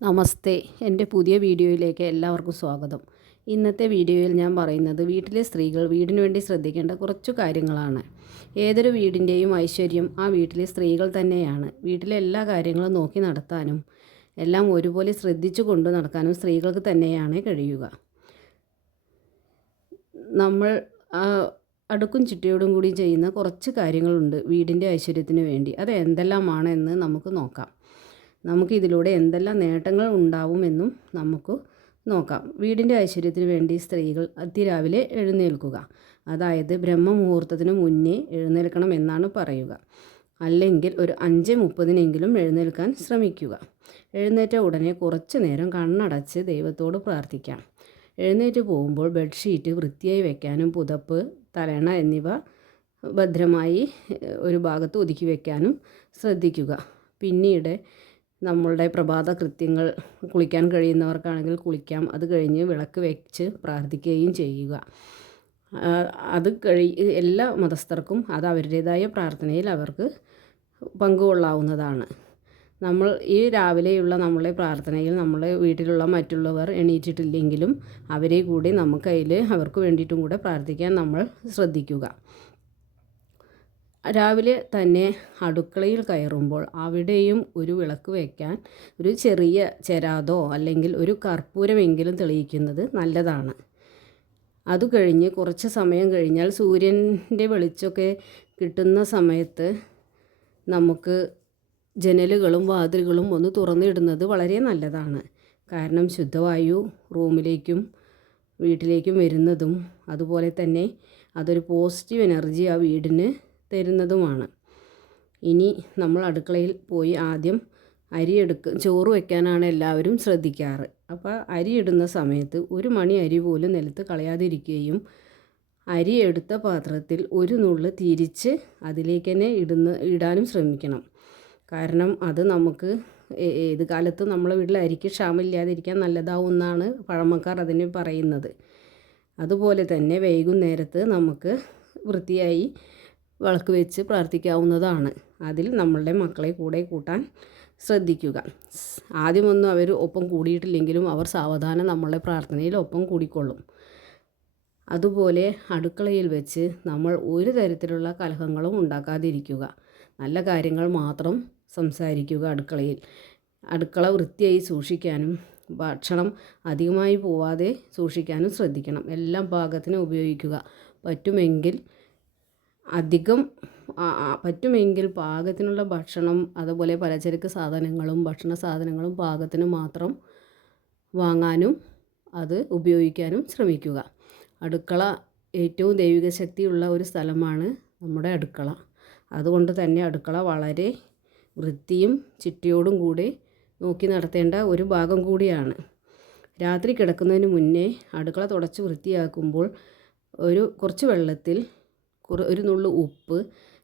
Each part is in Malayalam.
നമസ്തേ, എൻ്റെ പുതിയ വീഡിയോയിലേക്ക് എല്ലാവർക്കും സ്വാഗതം. ഇന്നത്തെ വീഡിയോയിൽ ഞാൻ പറയുന്നത് വീട്ടിലെ സ്ത്രീകൾ വീടിനു വേണ്ടി ശ്രദ്ധിക്കേണ്ട കുറച്ചു കാര്യങ്ങളാണ്. ഏതൊരു വീടിൻ്റെയും ഐശ്വര്യം ആ വീട്ടിലെ സ്ത്രീകൾ തന്നെയാണ്. വീട്ടിലെ എല്ലാ കാര്യങ്ങളും നോക്കി നടത്താനും എല്ലാം ഒരുപോലെ ശ്രദ്ധിച്ചു കൊണ്ട് നടക്കാനും സ്ത്രീകൾക്ക് തന്നെയാണ് കഴിയുക. നമ്മൾ അടുക്കും ചിട്ടയോടും കൂടി ചെയ്യുന്ന കുറച്ച് കാര്യങ്ങളുണ്ട് വീടിൻ്റെ ഐശ്വര്യത്തിന് വേണ്ടി. അത് എന്തെല്ലാമാണ് എന്ന് നമുക്ക് നോക്കാം. നമുക്കിതിലൂടെ എന്തെല്ലാം നേട്ടങ്ങൾ ഉണ്ടാവുമെന്നും നമുക്ക് നോക്കാം. വീടിൻ്റെ ഐശ്വര്യത്തിന് വേണ്ടി സ്ത്രീകൾ അതിരാവിലെ എഴുന്നേൽക്കുക. അതായത് ബ്രഹ്മമുഹൂർത്തത്തിന് മുന്നേ എഴുന്നേൽക്കണം എന്നാണ് പറയുക. അല്ലെങ്കിൽ ഒരു 5:30 എഴുന്നേൽക്കാൻ ശ്രമിക്കുക. എഴുന്നേറ്റ ഉടനെ കുറച്ച് നേരം കണ്ണടച്ച് ദൈവത്തോട് പ്രാർത്ഥിക്കാം. എഴുന്നേറ്റ് പോകുമ്പോൾ ബെഡ്ഷീറ്റ് വൃത്തിയായി വയ്ക്കാനും പുതപ്പ്, തലയണ എന്നിവ ഭദ്രമായി ഒരു ഭാഗത്ത് ഒതുക്കി വയ്ക്കാനും ശ്രദ്ധിക്കുക. പിന്നീട് നമ്മളുടെ പ്രഭാത കൃത്യങ്ങൾ, കുളിക്കാൻ കഴിയുന്നവർക്കാണെങ്കിൽ കുളിക്കാം. അത് കഴിഞ്ഞ് വിളക്ക് വെച്ച് പ്രാർത്ഥിക്കുകയും ചെയ്യുക. എല്ലാ മതസ്ഥർക്കും അത് അവരുടേതായ പ്രാർത്ഥനയിൽ അവർക്ക് പങ്കുകൊള്ളാവുന്നതാണ്. നമ്മൾ ഈ രാവിലെയുള്ള നമ്മളുടെ പ്രാർത്ഥനയിൽ നമ്മളെ വീട്ടിലുള്ള മറ്റുള്ളവർ എണീറ്റിട്ടില്ലെങ്കിലും അവരെ കൂടി നമുക്കതിൽ അവർക്ക് വേണ്ടിയിട്ടും കൂടെ പ്രാർത്ഥിക്കാൻ നമ്മൾ ശ്രദ്ധിക്കുക. രാവിലെ തന്നെ അടുക്കളയിൽ കയറുമ്പോൾ അവിടെയും ഒരു വിളക്ക് വയ്ക്കാൻ ഒരു ചെറിയ ചെരാതോ അല്ലെങ്കിൽ ഒരു കർപ്പൂരമെങ്കിലും തെളിയിക്കുന്നത് നല്ലതാണ്. അത് കഴിഞ്ഞ് കുറച്ച് സമയം കഴിഞ്ഞാൽ സൂര്യൻ്റെ വെളിച്ചമൊക്കെ കിട്ടുന്ന സമയത്ത് നമുക്ക് ജനലുകളും വാതിലുകളും ഒന്ന് തുറന്നിടുന്നത് വളരെ നല്ലതാണ്. കാരണം ശുദ്ധവായു റൂമിലേക്കും വീട്ടിലേക്കും വരുന്നതും അതുപോലെ തന്നെ അതൊരു പോസിറ്റീവ് എനർജി ആ വീടിന് തരുന്നതുമാണ്. ഇനി നമ്മൾ അടുക്കളയിൽ പോയി ആദ്യം ചോറ് വയ്ക്കാനാണ് എല്ലാവരും ശ്രദ്ധിക്കാറ്. അപ്പോൾ അരി ഇടുന്ന സമയത്ത് ഒരു മണി അരി പോലും നിലത്ത് കളയാതിരിക്കുകയും അരി എടുത്ത പാത്രത്തിൽ ഒരു നുള്ള് തിരിച്ച് അതിലേക്ക് തന്നെ ഇടാനും ശ്രമിക്കണം. കാരണം അത് നമുക്ക് ഏത് കാലത്തും നമ്മളെ വീട്ടിൽ അരിക്ക് ക്ഷാമമില്ലാതിരിക്കാൻ നല്ലതാവുമെന്നാണ് പഴമക്കാർ അതിന് പറയുന്നത്. അതുപോലെ തന്നെ വൈകുന്നേരത്ത് നമുക്ക് വൃത്തിയായി വിളക്ക് വെച്ച് പ്രാർത്ഥിക്കാവുന്നതാണ്. അതിൽ നമ്മളുടെ മക്കളെ കൂടെ കൂട്ടാൻ ശ്രദ്ധിക്കുക. ആദ്യമൊന്നും അവർ ഒപ്പം കൂടിയിട്ടില്ലെങ്കിലും അവർ സാവധാനം നമ്മളുടെ പ്രാർത്ഥനയിൽ ഒപ്പം കൂടിക്കൊള്ളും. അതുപോലെ അടുക്കളയിൽ വെച്ച് നമ്മൾ ഒരു തരത്തിലുള്ള കലഹങ്ങളും ഉണ്ടാക്കാതിരിക്കുക. നല്ല കാര്യങ്ങൾ മാത്രം സംസാരിക്കുക. അടുക്കള വൃത്തിയായി സൂക്ഷിക്കാനും ഭക്ഷണം അധികമായി പോവാതെ സൂക്ഷിക്കാനും ശ്രദ്ധിക്കണം. എല്ലാം പാകത്തിന് ഉപയോഗിക്കുക. പറ്റുമെങ്കിൽ പാകത്തിനുള്ള ഭക്ഷണം, അതുപോലെ പലചരക്ക് സാധനങ്ങളും ഭക്ഷണ സാധനങ്ങളും പാകത്തിന് മാത്രം വാങ്ങാനും അത് ഉപയോഗിക്കാനും ശ്രമിക്കുക. അടുക്കള ഏറ്റവും ദൈവിക ശക്തിയുള്ള ഒരു സ്ഥലമാണ് നമ്മുടെ അടുക്കള. അതുകൊണ്ട് തന്നെ അടുക്കള വളരെ വൃത്തിയും ചിട്ടയോടും കൂടി നോക്കി നടത്തേണ്ട ഒരു ഭാഗം കൂടിയാണ്. രാത്രി കിടക്കുന്നതിന് മുന്നേ അടുക്കള തുടച്ച് വൃത്തിയാക്കുമ്പോൾ കുറച്ച് വെള്ളത്തിൽ ഒരു നുള്ളു ഉപ്പ്,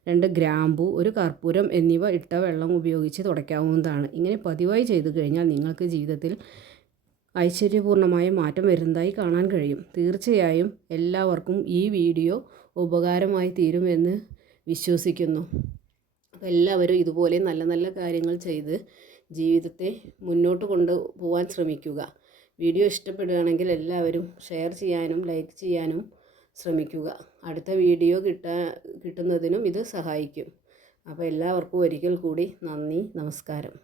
2 ഗ്രാമ്പു, ഒരു കർപ്പൂരം എന്നിവ ഇട്ട വെള്ളം ഉപയോഗിച്ച് തുടയ്ക്കാവുന്നതാണ്. ഇങ്ങനെ പതിവായി ചെയ്തു കഴിഞ്ഞാൽ നിങ്ങൾക്ക് ജീവിതത്തിൽ ഐശ്വര്യപൂർണ്ണമായ മാറ്റം വരുന്നതായി കാണാൻ കഴിയും. തീർച്ചയായും എല്ലാവർക്കും ഈ വീഡിയോ ഉപകാരമായി തീരുമെന്ന് വിശ്വസിക്കുന്നു. അപ്പോൾ എല്ലാവരും ഇതുപോലെ നല്ല നല്ല കാര്യങ്ങൾ ചെയ്ത് ജീവിതത്തെ മുന്നോട്ട് കൊണ്ടുപോകാൻ ശ്രമിക്കുക. വീഡിയോ ഇഷ്ടപ്പെടുകയാണെങ്കിൽ എല്ലാവരും ഷെയർ ചെയ്യാനും ലൈക്ക് ചെയ്യാനും ശ്രമിക്കുക. അടുത്ത വീഡിയോ കിട്ടുന്നതിനും ഇത് സഹായിക്കും. അപ്പോൾ എല്ലാവർക്കും ഒരിക്കൽ കൂടി നന്ദി, നമസ്കാരം.